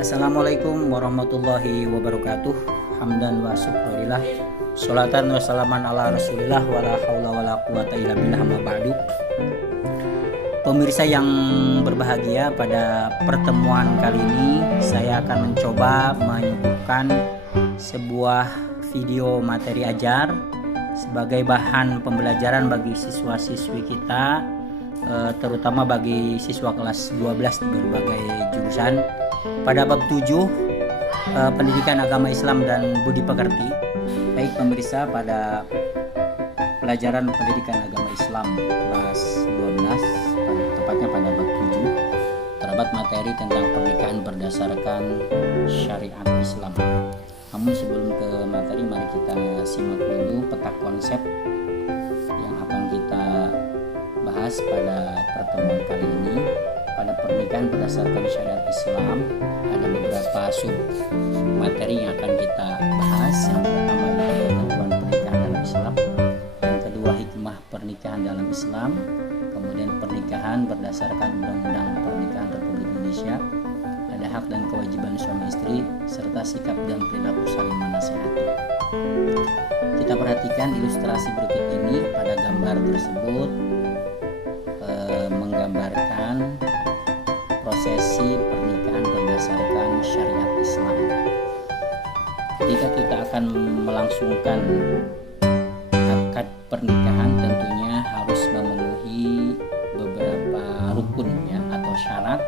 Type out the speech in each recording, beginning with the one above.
Assalamualaikum warahmatullahi wabarakatuh. Hamdan wa syukurillah. Sholatan wa salaman ala rasulillah. Wala hawla wala quwata illa billah ma ba'du. Pemirsa yang berbahagia, pada pertemuan kali ini saya akan mencoba menyuguhkan sebuah video materi ajar sebagai bahan pembelajaran bagi siswa-siswi kita, terutama bagi siswa kelas 12 di berbagai jurusan. Pada bab 7 pendidikan agama Islam dan budi pekerti. Baik pemirsa, pada pelajaran pendidikan agama Islam kelas 12, tepatnya pada bab 7, terdapat materi tentang pernikahan berdasarkan syariat Islam. Namun sebelum ke materi, mari kita simak dulu peta konsep yang akan kita bahas pada pertemuan kali ini. Pada pernikahan berdasarkan syariat Islam ada beberapa sub materi yang akan kita bahas. Yang pertama adalah ketentuan pernikahan dalam Islam, yang kedua hikmah pernikahan dalam Islam, kemudian pernikahan berdasarkan Undang-Undang Pernikahan Republik Indonesia, ada hak dan kewajiban suami istri, serta sikap dan perilaku saling menasihati. Kita perhatikan ilustrasi berikut ini. Pada gambar tersebut menggambarkan prosesi pernikahan berdasarkan syariat Islam. Ketika kita akan melangsungkan akad pernikahan, tentunya harus memenuhi beberapa rukun atau syarat,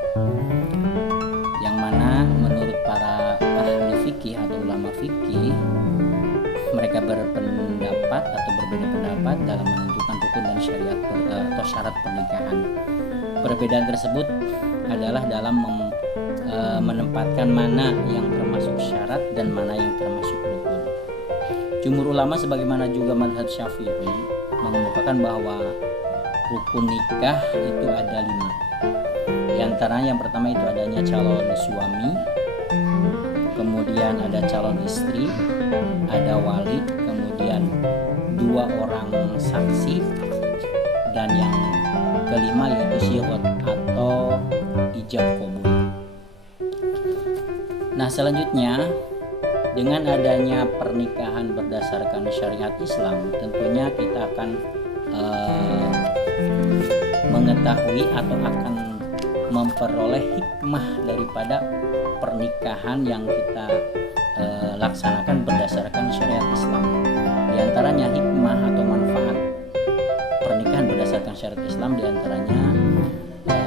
yang mana menurut para ahli fikih atau ulama fikih, mereka berpendapat atau berbeda pendapat dalam menentukan rukun dan syariat atau syarat pernikahan. Perbedaan tersebut adalah dalam menempatkan mana yang termasuk syarat dan mana yang termasuk rukun. Jumhur ulama sebagaimana juga mazhab Syafi'i mengemukakan bahwa rukun nikah itu ada 5. Di antaranya yang pertama itu adanya calon suami, kemudian ada calon istri, ada wali, kemudian 2 orang saksi, dan yang kelima yaitu syighot atau ijab kabul. Nah, selanjutnya dengan adanya pernikahan berdasarkan syariat Islam, tentunya kita akan mengetahui atau akan memperoleh hikmah daripada pernikahan yang kita laksanakan berdasarkan syariat Islam. Di antaranya hikmah atau manfaat pernikahan berdasarkan syariat Islam, di antaranya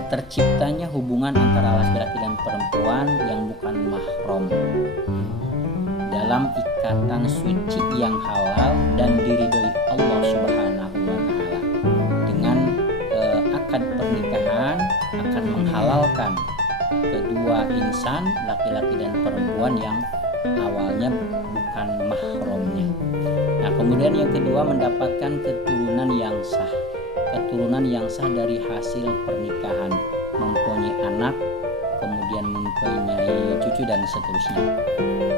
terciptanya hubungan antara laki-laki dan perempuan yang bukan mahram dalam ikatan suci yang halal dan diridhoi Allah Subhanahu wa taala. Dengan akad pernikahan akan menghalalkan kedua insan, laki-laki dan perempuan yang awalnya bukan mahramnya. Nah, kemudian yang kedua, mendapatkan keturunan yang sah. Keturunan yang sah dari hasil pernikahan, mempunyai anak, kemudian mempunyai cucu dan seterusnya.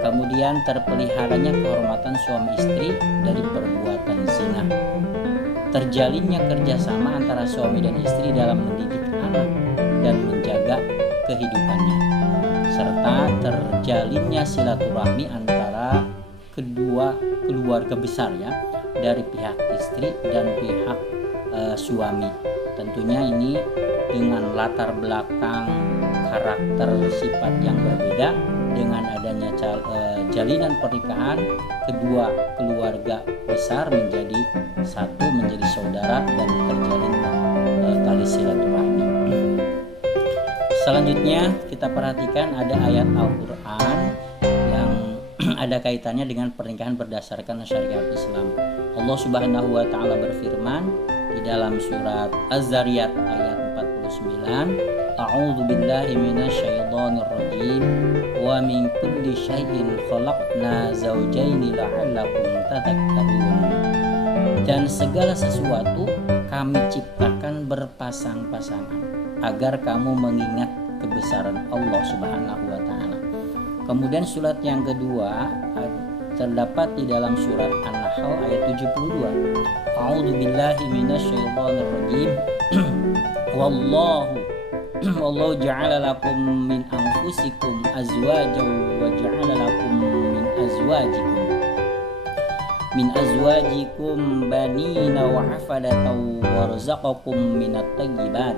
Kemudian terpeliharanya kehormatan suami istri dari perbuatan zina. Terjalinnya kerjasama antara suami dan istri dalam mendidik anak dan menjaga kehidupannya, serta terjalinnya silaturahmi antara kedua keluarga besar dari pihak istri dan pihak suami. Tentunya ini dengan latar belakang karakter sifat yang berbeda. Dengan adanya jalinan pernikahan, kedua keluarga besar menjadi satu, menjadi saudara, dan terjalin tali silaturahmi. Selanjutnya kita perhatikan ada ayat Al-Quran yang ada kaitannya dengan pernikahan berdasarkan syariat Islam. Allah Subhanahu wa taala berfirman di dalam surat Az-Zariyat ayat 49, A'udzu billahi minasyaitonir rajim, wa min kulli syai'in khalaqna zawjaini la'allakum tadhakkarun. Dan segala sesuatu kami ciptakan berpasang-pasangan agar kamu mengingat kebesaran Allah Subhanahu wa taala. Kemudian surat yang kedua terdapat di dalam surat An-Nahl ayat 72. A'udzu billahi minasyaitonir rajim. Wallahu Allah ja'ala lakum min anfusikum azwajan wa ja'ala lakum min azwajikum banina wa hafadatan wa razaqakum minat thayyibat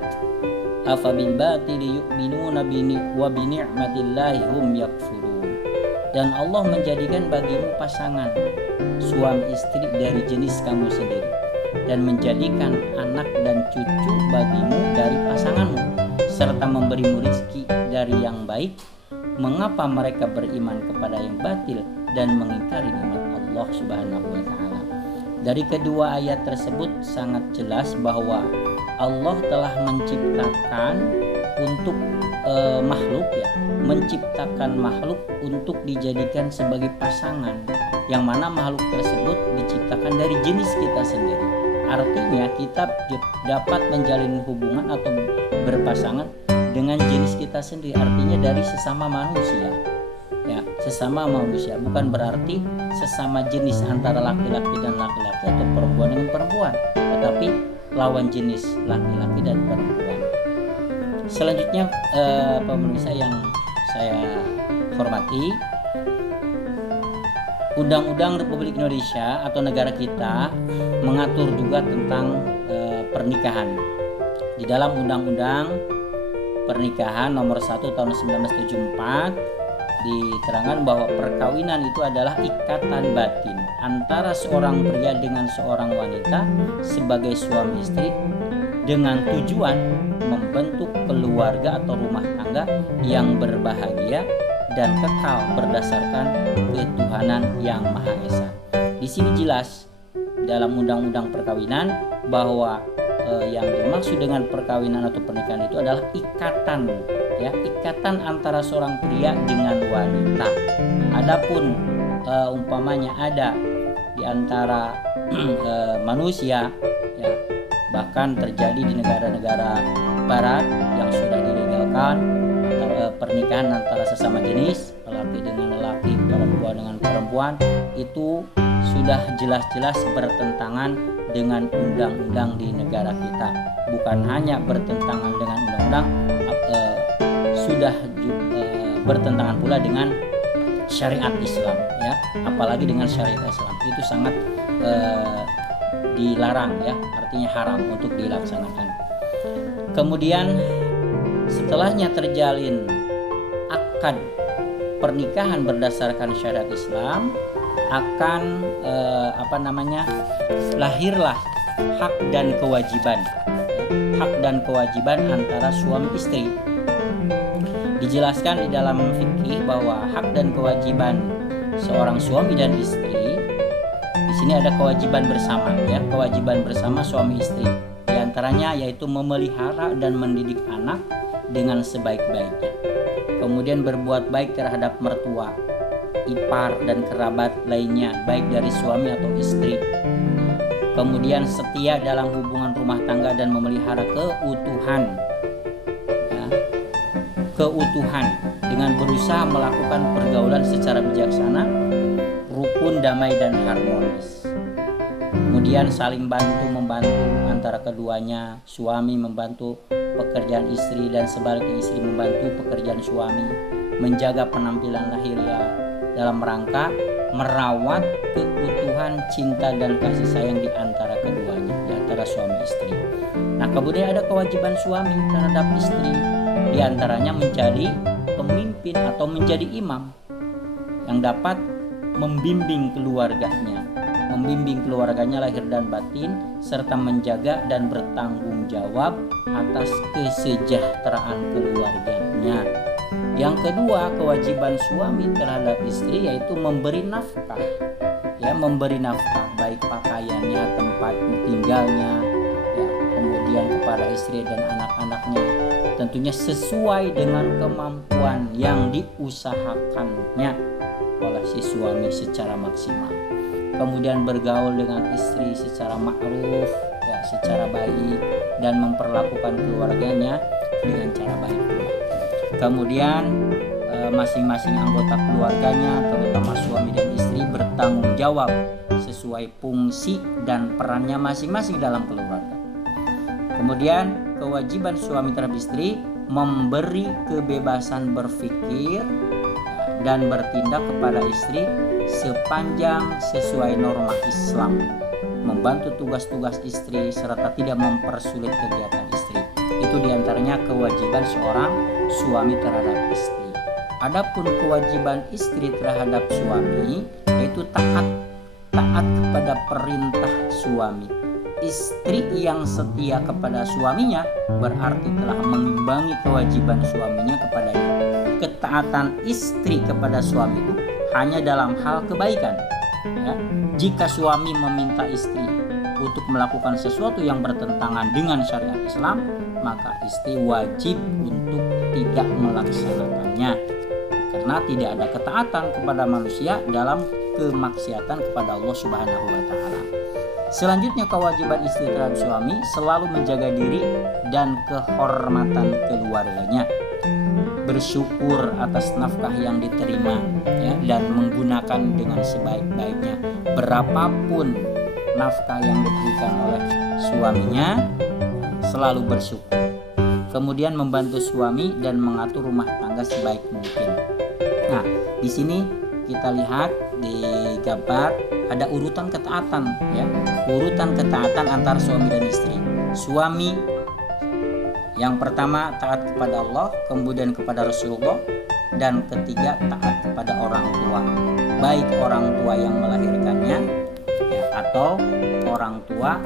afa bil batili yu'minuna wa bi ni'matillahi hum yakfurun. Dan Allah menjadikan bagimu pasangan suami istri dari jenis kamu sendiri, dan menjadikan anak dan cucu bagimu dari pasanganmu, serta memberimu rezeki dari yang baik. Mengapa mereka beriman kepada yang batil dan mengingkari nikmat Allah Subhanahu wa taala? Dari kedua ayat tersebut sangat jelas bahwa Allah telah menciptakan untuk menciptakan makhluk untuk dijadikan sebagai pasangan, yang mana makhluk tersebut diciptakan dari jenis kita sendiri. Artinya kita dapat menjalin hubungan atau berpasangan dengan jenis kita sendiri, artinya dari sesama manusia. Ya, sesama manusia bukan berarti sesama jenis antara laki-laki dan laki-laki atau perempuan dengan perempuan, tetapi lawan jenis laki-laki dan perempuan. Selanjutnya pemirsa yang saya hormati, Undang-Undang Republik Indonesia atau negara kita mengatur juga tentang pernikahan. Di dalam Undang-Undang Pernikahan nomor 1 tahun 1974 diterangkan bahwa perkawinan itu adalah ikatan batin antara seorang pria dengan seorang wanita sebagai suami istri dengan tujuan membentuk keluarga atau rumah tangga yang berbahagia dan kekal berdasarkan ketuhanan yang Maha Esa. Di sini jelas dalam undang-undang perkawinan bahwa yang dimaksud dengan perkawinan atau pernikahan itu adalah ikatan, ya, ikatan antara seorang pria dengan wanita. Adapun umpamanya ada di antara manusia, ya, bahkan terjadi di negara-negara barat yang sudah dilegalkan pernikahan antara sesama jenis, lelaki dengan lelaki, perempuan dengan perempuan, itu sudah jelas-jelas bertentangan dengan undang-undang di negara kita. Bukan hanya bertentangan dengan undang-undang, sudah bertentangan pula dengan syariat Islam, ya, apalagi dengan syariat Islam itu sangat dilarang, ya, artinya haram untuk dilaksanakan. Kemudian setelahnya terjalin akad pernikahan berdasarkan syariat Islam, akan lahirlah hak dan kewajiban antara suami istri. Dijelaskan di dalam fikih bahwa hak dan kewajiban seorang suami dan istri, di sini ada kewajiban bersama, ya, kewajiban bersama suami istri. Di antaranya yaitu memelihara dan mendidik anak dengan sebaik-baiknya. Kemudian berbuat baik terhadap mertua, ipar dan kerabat lainnya, baik dari suami atau istri. Kemudian setia dalam hubungan rumah tangga dan memelihara keutuhan, ya, keutuhan dengan berusaha melakukan pergaulan secara bijaksana, rukun, damai dan harmonis. Kemudian saling bantu-membantu antara keduanya, suami membantu pekerjaan istri dan sebaliknya istri membantu pekerjaan suami, menjaga penampilan lahiriah dalam rangka merawat keutuhan cinta dan kasih sayang di antara keduanya, di antara suami istri. Nah, kemudian ada kewajiban suami terhadap istri, di antaranya menjadi pemimpin atau menjadi imam yang dapat membimbing keluarganya lahir dan batin, serta menjaga dan bertanggung jawab atas kesejahteraan keluarganya. Yang kedua, kewajiban suami terhadap istri yaitu memberi nafkah, ya, memberi nafkah baik pakaiannya, tempat tinggalnya, ya, kemudian kepada istri dan anak-anaknya, tentunya sesuai dengan kemampuan yang diusahakannya oleh si suami secara maksimal. Kemudian bergaul dengan istri secara ma'ruf, ya, secara baik, dan memperlakukan keluarganya dengan cara baik pula. Kemudian masing-masing anggota keluarganya, terutama suami dan istri, bertanggung jawab sesuai fungsi dan perannya masing-masing dalam keluarga. Kemudian kewajiban suami terhadap istri memberi kebebasan berpikir dan bertindak kepada istri sepanjang sesuai norma Islam, membantu tugas-tugas istri serta tidak mempersulit kegiatan istri. Itu diantaranya kewajiban seorang suami terhadap istri. Adapun kewajiban istri terhadap suami yaitu taat kepada perintah suami. Istri yang setia kepada suaminya berarti telah mengimbangi kewajiban suaminya kepadanya. Ketaatan istri kepada suami itu hanya dalam hal kebaikan. Ya. Jika suami meminta istri untuk melakukan sesuatu yang bertentangan dengan syariat Islam, maka istri wajib untuk tidak melaksanakannya, karena tidak ada ketaatan kepada manusia dalam kemaksiatan kepada Allah Subhanahu wa taala. Selanjutnya, kewajiban istri terhadap suami selalu menjaga diri dan kehormatan keluarganya, bersyukur atas nafkah yang diterima ya, dan menggunakan dengan sebaik-baiknya. Berapapun nafkah yang diberikan oleh suaminya, selalu bersyukur. Kemudian membantu suami dan mengatur rumah tangga sebaik mungkin. Nah, di sini kita lihat di gambar ada urutan ketaatan ya. Urutan ketaatan antara suami dan istri. Suami yang pertama taat kepada Allah, kemudian kepada Rasulullah, dan ketiga taat kepada orang tua. Baik orang tua yang melahirkannya ya, atau orang tua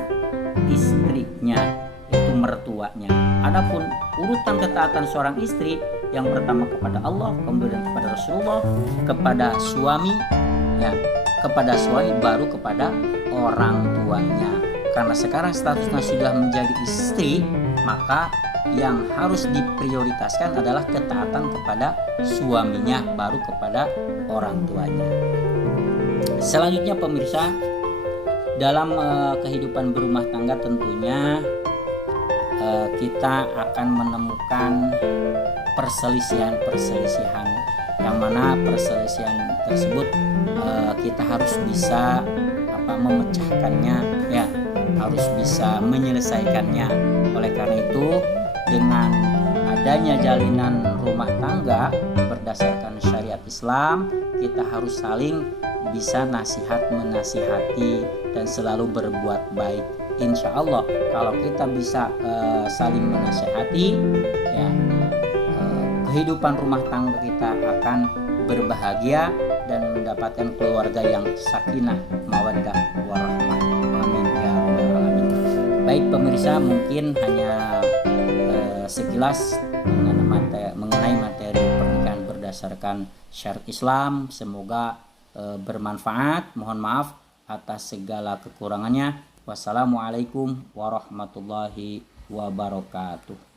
istrinya, yaitu mertuanya. Adapun urutan ketaatan seorang istri, yang pertama kepada Allah, kemudian kepada Rasulullah, kepada suami ya, kepada suami baru kepada orang tuanya. Karena sekarang statusnya sudah menjadi istri, maka yang harus diprioritaskan adalah ketaatan kepada suaminya baru kepada orang tuanya. Selanjutnya pemirsa, dalam kehidupan berumah tangga tentunya kita akan menemukan perselisihan-perselisihan, yang mana perselisihan tersebut kita harus bisa memecahkannya ya, harus bisa menyelesaikannya. Oleh karena itu, dengan adanya jalinan rumah tangga berdasarkan syariat Islam, kita harus saling bisa nasihat menasihati dan selalu berbuat baik. Insya Allah kalau kita bisa saling menasihati ya, kehidupan rumah tangga kita akan berbahagia dan mendapatkan keluarga yang sakinah, mawaddah, warahmah. Amin ya rabbal alamin. Baik pemirsa, mungkin hanya sekilas mengenai materi pernikahan berdasarkan syariat Islam. Semoga bermanfaat. Mohon maaf atas segala kekurangannya. Wassalamualaikum warahmatullahi wabarakatuh.